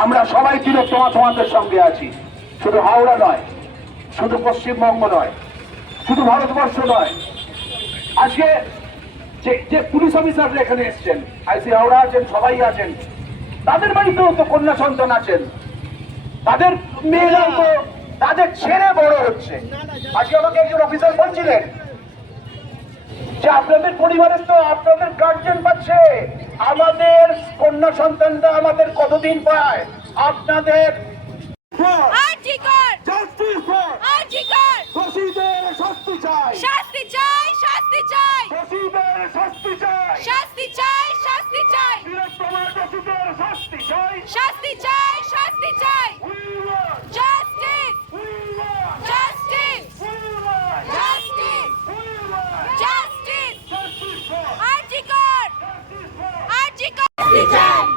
আমরা সবাই তিলোত্তমা তোমাদের সঙ্গে আছি। শুধু হাওড়া নয়, শুধু পশ্চিমবঙ্গ নয়, শুধু ভারতবর্ষ নয়। আজকে যে পুলিশ অফিসাররা এখানে এসছেন, আইসি হাওড়া আছেন, সবাই আছেন, তাদের বাড়িতেও তো কন্যা সন্তান আছেন, তাদের মেয়েরাও তো তাদের ছেড়ে বড় হচ্ছে। আজকে আমাকে একজন অফিসার বলছিলেন যে আপনাদের পরিবারের তো আপনাদের গার্জেন পাচ্ছে, আমাদের কন্যা সন্তানরা আমাদের কতদিন পায়? আপনাদের শাস্তি চাই, শাস্তি চাই, শাস্তি চাই, শাস্তি চাই, শাস্তি চাই, শাস্তি চাই, শাস্তি চাই, শাস্তি চাই, শাস্তি চাই, justice, justice, justice, justice, RG Kar, RG Kar,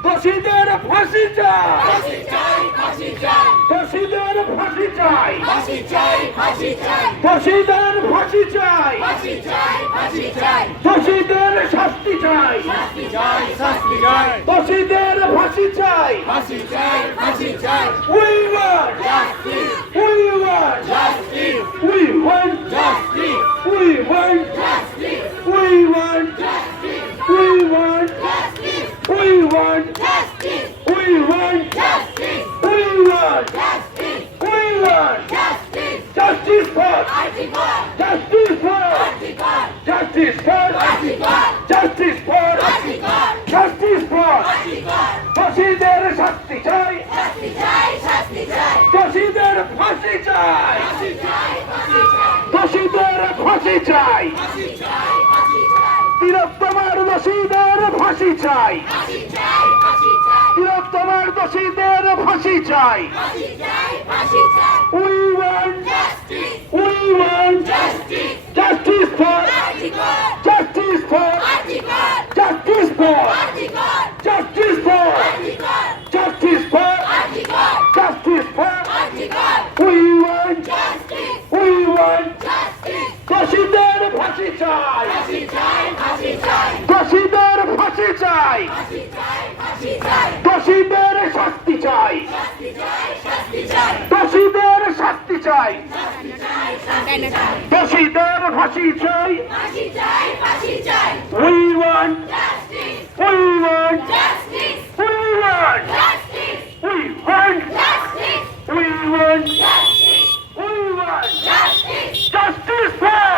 দোষীদের ফাঁসি চাই, ফাঁসি চাই, ফাঁসি চাই, দোষীদের ফাঁসি চাই, ফাঁসি চাই, ফাঁসি চাই, দোষীদের ফাঁসি চাই, ফাঁসি চাই, ফাঁসি চাই, দোষীদের শাস্তি চাই, শাস্তি চাই, শাস্তি চাই, দোষীদের ফাঁসি চাই, ফাঁসি চাই, ফাঁসি চাই, we want justice, we want justice, we want justice, we want justice, we want justice, we want justice, we want justice, we want justice, we want justice, we want justice, justice for Article, justice for Article, justice for Article, justice for Article, justice for Article, দোষীদের শাস্তি চাই, শাস্তি চাই, শাস্তি চাই, দোষীদের ফাঁসি চাই, ফাঁসি চাই, ফাঁসি চাই, দোষীদের ফাঁসি চাই, ফাঁসি চাই, ফাঁসি চাই, তিলোত্তমার দোষীদের ফাঁসি চাই, ফাঁসি চাই, ফাঁসি চাই, তিলোত্তমার দোষীদের ফাঁসি চাই, ফাঁসি চাই, ফাঁসি চাই, we want justice, we want justice, justice for Article, justice for Article, justice for Article, justice for Article, justice for Article, justice for Article, we want justice, we want justice, দোষীদের ফাঁসি চাই, ফাঁসি চাই, ফাঁসি চাই, দোষীদের ফাঁসি চাই, ফাঁসি চাই, ফাঁসি চাই, দোষীদের শাস্তি চাই, শাস্তি চাই, শাস্তি চাই, দোষীদের শাস্তি চাই, শাস্তি চাই, শাস্তি চাই, দোষীদের ফাঁসি চাই, ফাঁসি চাই, ফাঁসি চাই, we want justice, we want justice, we want justice, we want justice, we want justice, we want justice, justice for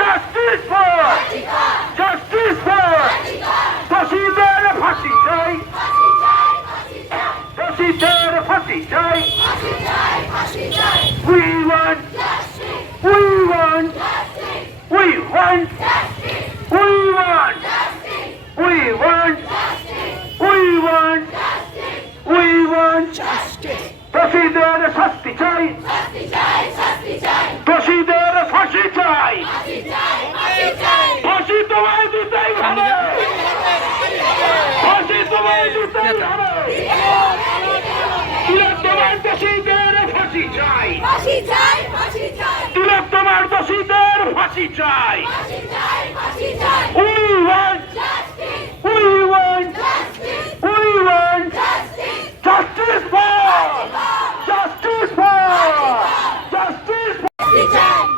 justice for justice for দোষীদের ফাঁসি চাই, ফাঁসি চাই, ফাঁসি চাই, দোষীদের ফাঁসি চাই, ফাঁসি চাই, ফাঁসি চাই, we want justice, we want justice, we want justice, we want justice, we want justice, we want justice, we want justice, দোষীদের শাস্তি চাই, শাস্তি চাই, শাস্তি চাই, দোষীদের ফাঁসি চাই, ফাঁসি চাই, ফাঁসি চাই, ফাঁসি তোমায় দিতেই হবে, ফাঁসি তোমায় দিতেই হবে, তিলোত্তমার দোষীদের ফাঁসি চাই, ফাঁসি চাই, ফাঁসি চাই, তিলোত্তমার দোষীদের ফাঁসি চাই, ফাঁসি চাই, ফাঁসি চাই, we want justice, we want justice, we want justice, justice for justice for justice for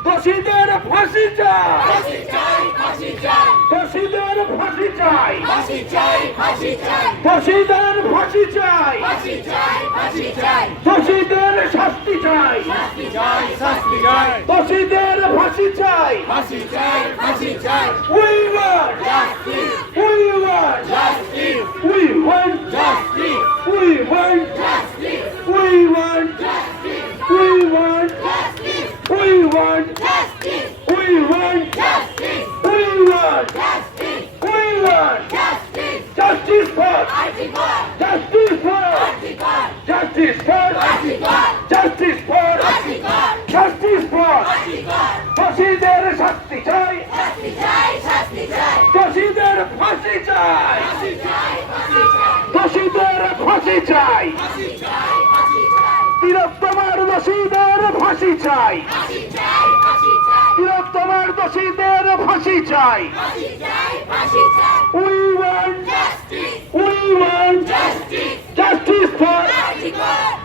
দোষীদের ফাঁসি চাই, ফাঁসি চাই, ফাঁসি চাই, দোষীদের ফাঁসি চাই, ফাঁসি চাই, ফাঁসি চাই, দোষীদের ফাঁসি চাই, ফাঁসি চাই, ফাঁসি চাই, দোষীদের শাস্তি চাই, শাস্তি চাই, শাস্তি চাই, দোষীদের ফাঁসি চাই, ফাঁসি চাই, ফাঁসি চাই, we want justice, we want justice, we want justice, we want justice, we want justice, we want justice, we want justice, we want justice, we want justice, we want justice, justice for Article, justice for Article, justice for Article, justice for Article, justice for Article, দোষীদের শাস্তি চাই, শাস্তি চাই, শাস্তি চাই, দোষীদের ফাঁসি চাই, ফাঁসি চাই, ফাঁসি চাই, দোষীদের ফাঁসি চাই, ফাঁসি চাই, ফাঁসি চাই, তিলোত্তমার দোষীদের ফাঁসি চাই, ফাঁসি চাই, ফাঁসি চাই, তিলোত্তমার দোষীদের ফাঁসি চাই, ফাঁসি চাই, ফাঁসি চাই, we want justice, we want justice, justice for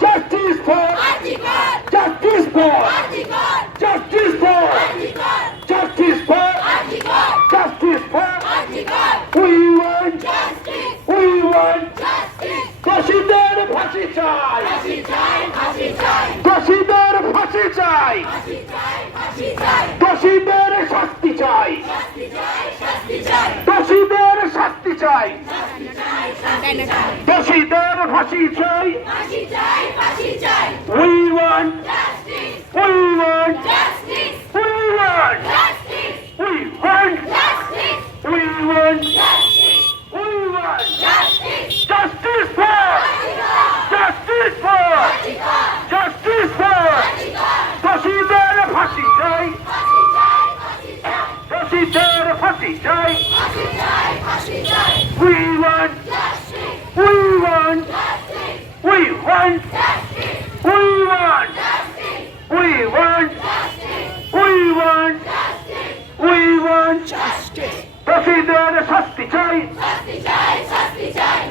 justice for justice for justice for justice for justice for we want দোষীদের ফাঁসি চাই দোষীদের ফাঁসি চাই দোষীদের শাস্তি চাই দোষীদের শাস্তি চাই দোষীদের ফাঁসি চাই we want we want we want we want we want we want justice for justice for justice for দোষীদের ফাঁসি চাই দোষীদের ফাঁসি চাই we want we want we want we want we want we want we want দোষীদের শাস্তি চাই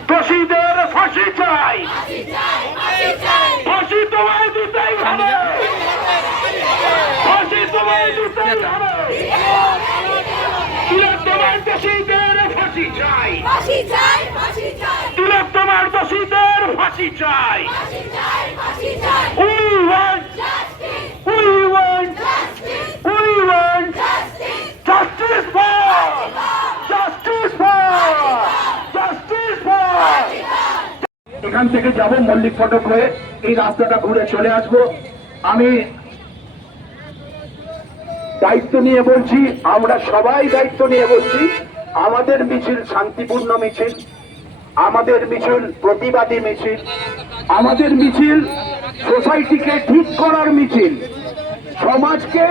দোষীদের ফাঁসি চাই ফাঁসি তোমায় দিতেই হবে ফাঁসি তোমায় দিতেই হবে তোমার দোষীদের ফাঁসি চাই তোমার দোষীদের ফাঁসি চাই we want we want justice for justice for justice for এখান থেকে যাব মল্লিক ফটক হয়ে এই রাস্তাটা ঘুরে চলে আসব আমি দায়িত্ব নিয়ে বলছি আমরা সবাই দায়িত্ব নিয়ে বলছি আমাদের মিছিল শান্তিপূর্ণ মিছিল আমাদের মিছিল প্রতিবাদী মিছিল আমাদের মিছিল সোসাইটিকে ঠিক করার মিছিল সমাজকে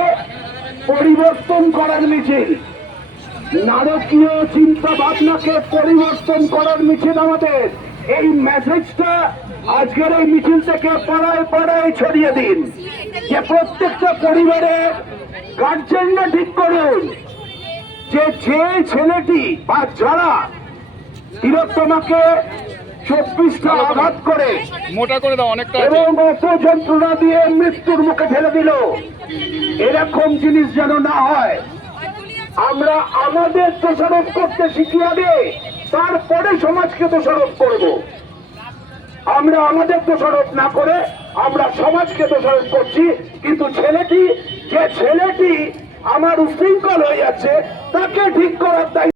পরিবর্তন করার মিছিল নারকীয় চিন্তা ভাবনাকে পরিবর্তন করার মিছিল আমাদের এই মেসেজটা আজকের এই মিছিল থেকে পাড়ায় পাড়ায় ছড়িয়ে দিন যে প্রত্যেকটা পরিবারের গার্জেনরা ঠিক করুন যে ছেলেটি বা যারা তিলোত্তমাকে 24টা আঘাত করে মোটা করে দাও অনেকটা এবং অত যন্ত্রণা দিয়ে মৃত্যুর মুখে ফেলে দিল এরকম জিনিস যেন না হয় আমরা আমাদের দোষারোপ করতে শিখি আগে তারপরে সমাজকে দোষারোপ করব আমরা আমাদের দোষারোপ না করে আমরা সমাজকে দোষারোপ করছি কিন্তু ছেলেটি আমার উশৃঙ্খল হয়ে যাচ্ছে তাকে ঠিক করার দায়িত্ব